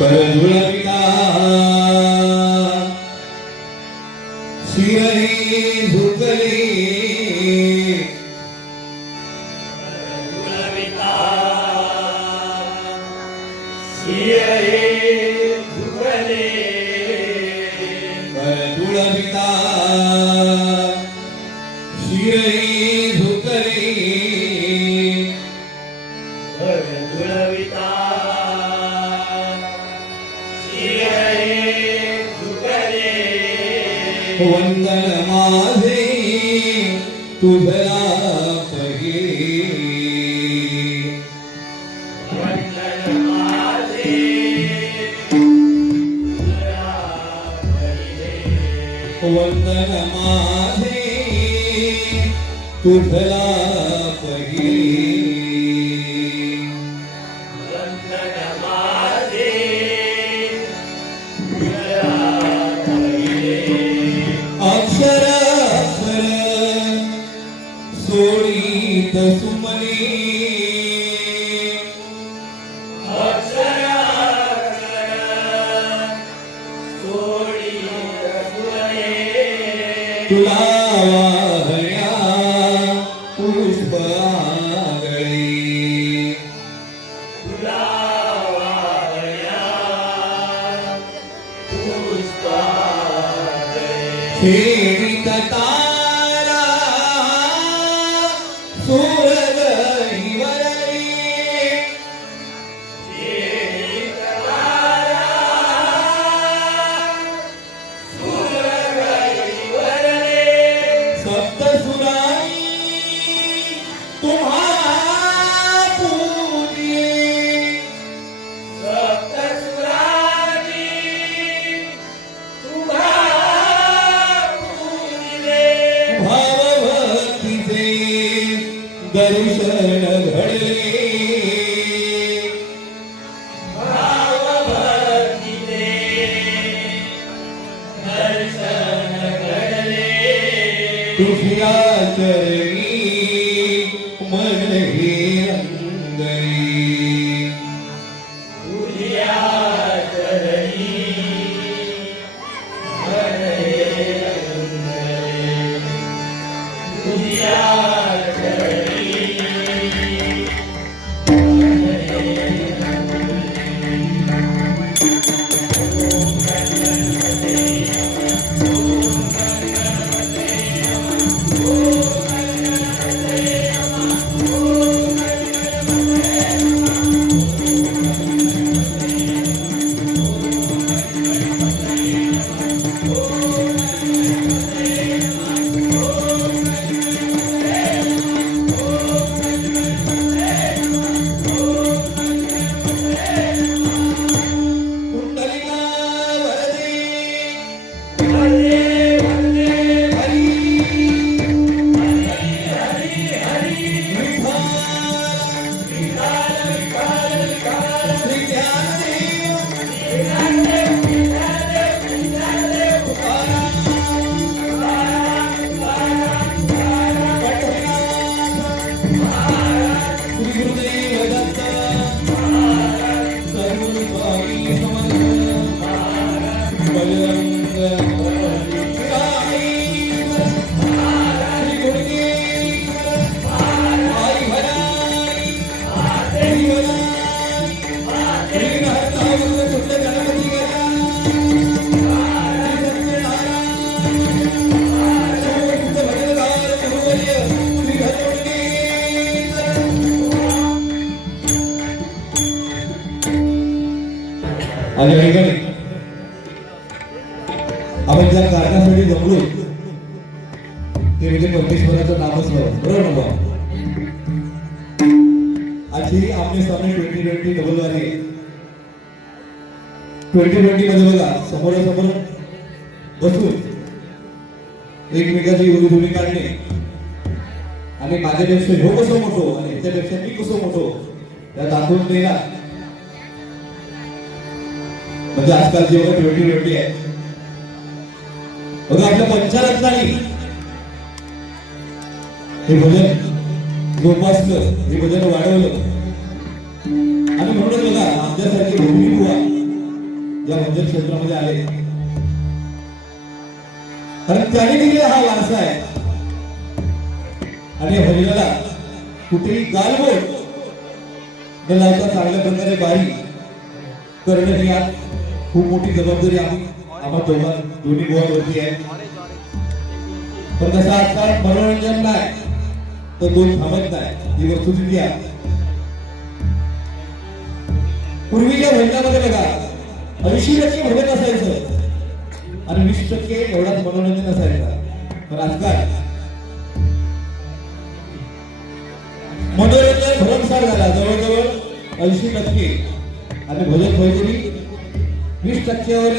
परधुळविता शिरही झुकले परधुळविता शिरही झुकले परधुळविता शिरही झुकले परधुळविता वंदन माझे तुझला पहिले वंदन माझे तुझला पहिले वंदन माझे तुझला पहिले वंदन माझे अक्षर अक्षर सोडीत सुमने अक्षर अक्षर सोडीत सुमने तुला वाहण्या पुष्प आगळे तुला वाहण्या पुष्पागळे खेळीत तारा सुरग हिवरली खेळीत तारा सुरगई वरले सप्तसुराई तुम्हा पूजिये सप्तसुरांनी तुम्हा पूजिले भावभक्तीचे दर्शन घडले भावभक्तीने दर्शन घडले तुझ्या चरणी मन हे रंगले तुझ्या चरणी मन हे रंगले तुझ्या चरणी मन हे रंगले आपण ज्या कारणासाठी जमलो ते म्हणजे परमेश्वराचं नामस्मरण, बरोबर ना बुवा? आज ही आमने सामने 2020 डबल वाले 2020 मध्ये बघा समोरासमोर बसून एकमेकाची उडी काढणे आणि माझ्यापेक्षा ह्यो कसं मोठो आणि ह्याच्यापेक्षा मी कसं मोठो या दाखवून देणार म्हणजे आजकाल जेव्हा 2020 आहे बघा आपल्या पंचारत्नांनी हे भजन जोपासलं, हे भजन वाढवलं आणि म्हणूनच बघा आमच्यासारखे भूमी बुवा या भजन क्षेत्रामध्ये आले कारण त्याने दिलेला हा वारसा आहे आणि या भजनाला कुठेही गालबोट न लावता चांगल्या प्रकारे बारी करणं ही आज खूप मोठी जबाबदारी आम्हा दोन्ही बुवांवरती आहे. पण कसं आजकाल मनोरंजन नाही तर दोन थांबत नाही ही वस्तुस्थिती आहे. पूर्वीच्या भजनामध्ये बघा 80% भजन असायचं आणि 20% एवढाच मनोरंजन असायचं. पण आजकाल मनोरंजन भरमसाठ झाला, जवळजवळ 80% आणि भजन मैत्री 20%वर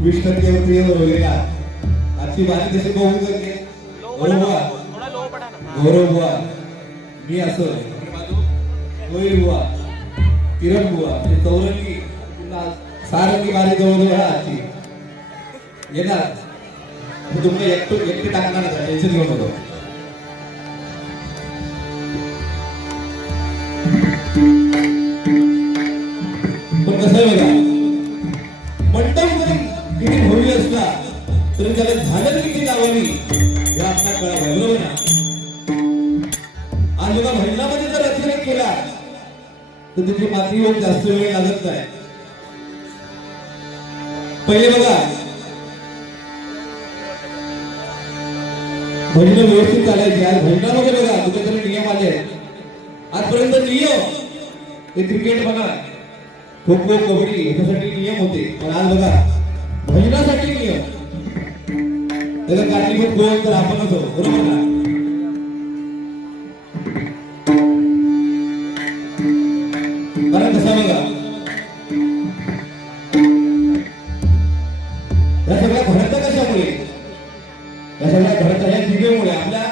20%वरती वळलेला. आजची बातमी कशी बघू करते गौरव बुवा मी असं होईल बुवा किरण बुवा म्हणजे चौरंगी सारंगी बारी जवळजवळ आजची येणार तुम्ही एकटे टाकणार का टेन्शन घेऊ नको. पण कसं आहे बघा मंडप जरी किती भव्य असला तरी त्याला झालर किती लावावी हे आपल्याला कळावं, बरोबर ना? आज बघा भजनामध्ये जर अतिरेक केला तर त्याची माती होत जास्त वेळ लागत नाही. पहिले बघा भजन व्यवस्थित चालायची. आज भजनामध्ये बघा कुठेतरी नियम आले आहेत. आजपर्यंत नियम हे क्रिकेट म्हणा खो खो कबड्डी याच्यासाठी नियम होते, पण आज बघा भजनासाठी नियम त्याला कारणीभूत कोण तर आपणच आहोत, बरोबर ना? कारण कसा बघा या सगळ्या घडतं कशामुळे, या सगळ्या घडतं या जिभेमुळे. आपल्या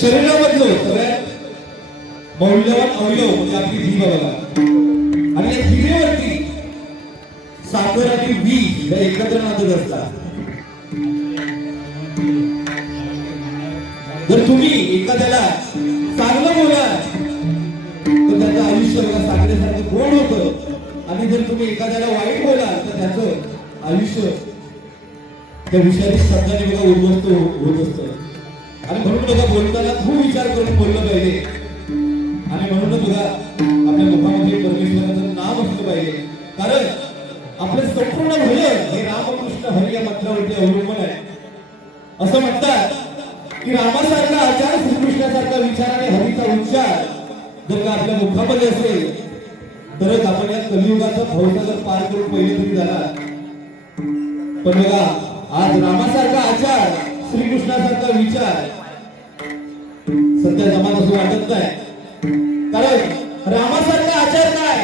शरीरामधलं सगळ्यात मौल्यवान अवयव म्हणजे आपली जीभ बघा आणि या जिभेवरती साखर आणि वीज या एकत्र नांदत असतात. जर तुम्ही एखाद्याला चांगलं बोलाल तर त्याचं आयुष्य बघा साखरेसारखं गोड होतं आणि जर तुम्ही एखाद्याला वाईट बोलाल तर त्याचं आयुष्य त्या विषयाने शब्दाने बघा उद्ध्वस्त होत असतं. आणि म्हणून बघा बोलताना खूप विचार करून बोललं पाहिजे आणि म्हणूनच बघा आपल्या मुखामध्ये परमेश्वराचं नाम असलं पाहिजे. कारण आपलं संपूर्ण भजन हे रामकृष्ण हरी या मंत्रावरती अवलंबून आहे. असं म्हणतात की रामासारखा आचार श्रीकृष्णासारखा विचार आणि हरीचा उच्चार जर का आपल्या मुखामध्ये असेल तरच आपण या कलियुगाचा भवसागर पार करून पहिले तरी जाणार. पण बघा आज रामासारखा आचार श्रीकृष्णासारखा विचार सध्या जमात असं वाटत नाही. कारण रामासारखा आचार काय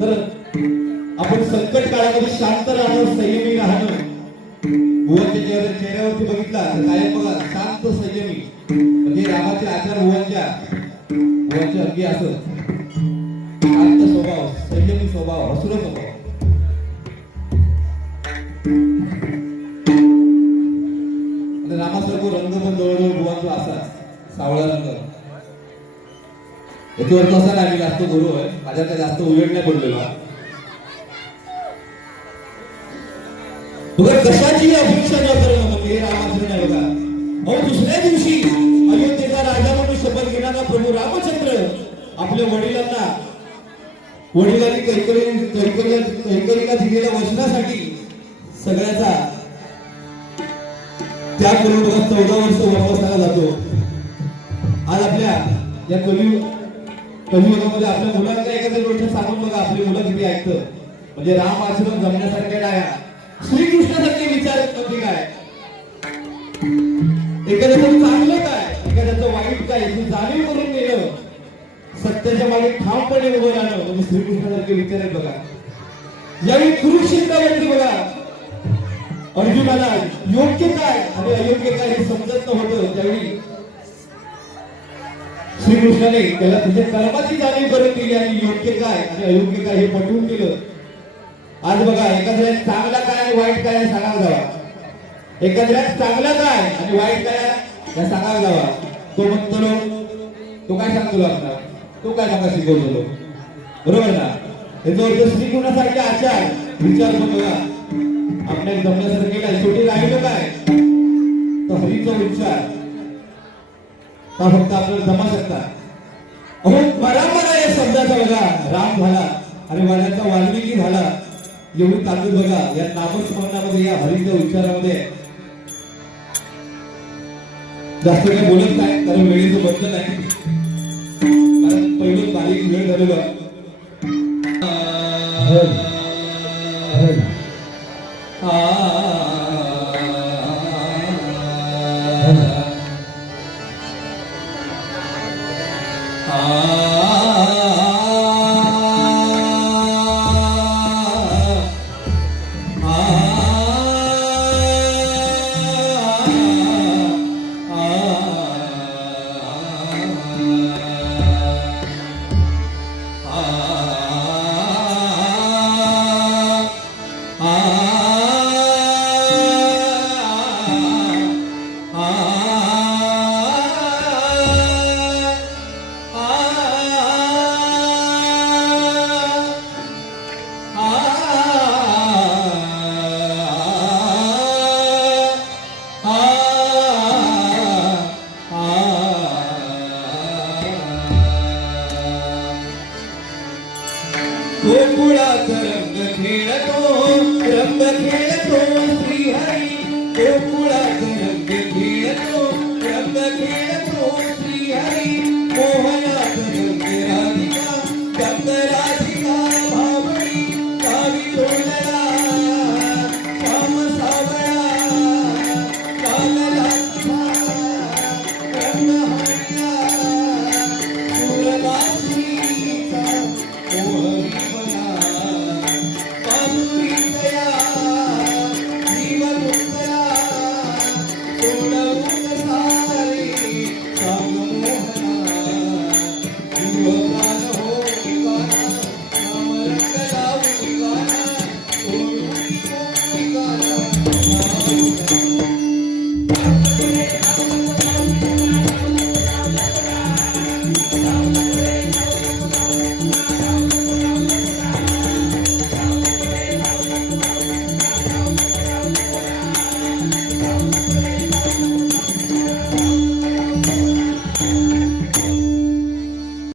तर आपण संकट काळामध्ये शांत राहणं, संयमी राहणं. बुवांच्या चेहऱ्यावरती बघितला तर कायम बघा शांत संयमी म्हणजे रामाचे आचार बुवांच्या अंगी असं शांत स्वभाव, संयमी स्वभाव, हसुर स्वभाव. आणि रामासारखं रंग पण जवळजवळ बुवांचा असा सावळा रंग. याचा अर्थ असा नाही मी जास्त गुरु आहे, माझ्या त्या जास्त उजेड नाही पडलेला. बघा कशाची अपेक्षा न करणं म्हणजे रामाचं नाही बघा. अहो दुसऱ्या दिवशी अयोध्येचा राजा म्हणून शपथ घेणारा प्रभू रामचंद्र आपल्या वडिलांनी कैकरीला दिलेल्या वचनासाठी सगळ्याचा त्याग करून बघा 14 वर्ष वनवासाला जातो. आज आपल्या या कलियुगामध्ये आपल्या मुलांना एखादी गोष्ट सांगून बघा, आपली मुलं किती ऐकतं. म्हणजे राम आश्रम जमण्यासारखे डाया, श्रीकृष्णासारखे विचार करते काय, एखाद्याचं चांगलं काय, एखाद्याचं वाईट काय याची जाणीव करून देणं, सत्याच्या मागे ठामपणे उभं राहणं म्हणजे श्रीकृष्णासारखे विचार आहेत बघा. यावेळी कुरुक्षेत्रावरती बघा, अर्जुनाला योग्य काय आणि अयोग्य काय हे समजत नव्हतं. त्यावेळी श्रीकृष्णाने त्याला त्याच्या कर्माची जाणीव करून दिली आणि योग्य काय आणि अयोग्य काय हे पटवून दिलं. आज बघा, एखाद्याला चांगला काय आणि वाईट काय सांगावं जावा, एखाद्याला चांगला काय आणि वाईट काय या सांगावं जावा, तो म्हणतो तो काय सांगतो आपला, तो काय नका शिकवतो, बरोबर ना. याचा अर्थ श्रीकृष्णासारखे आचार विचार बघा आपल्या जमण्यासारखे काय, शेवटी राहिलं काय तर हरीचा उच्चार का फक्त आपल्याला जमा शकतात. अहो बराबर या शब्दाचा बघा, राम झाला आणि वाण्याचा वाल्मिकी झाला, एवढी ताकद बघा या नामस्मरणामध्ये, या हरीच्या उच्चारामध्ये. जास्त काय बोलत नाही कारण वेळेचं बंधन आहे, कारण पहिलं बारीक वेळ झालेलं. गोकुळात रंग खेळतो, रंग खेळतो श्रीहरी, गोकुळात रंग खेळतो.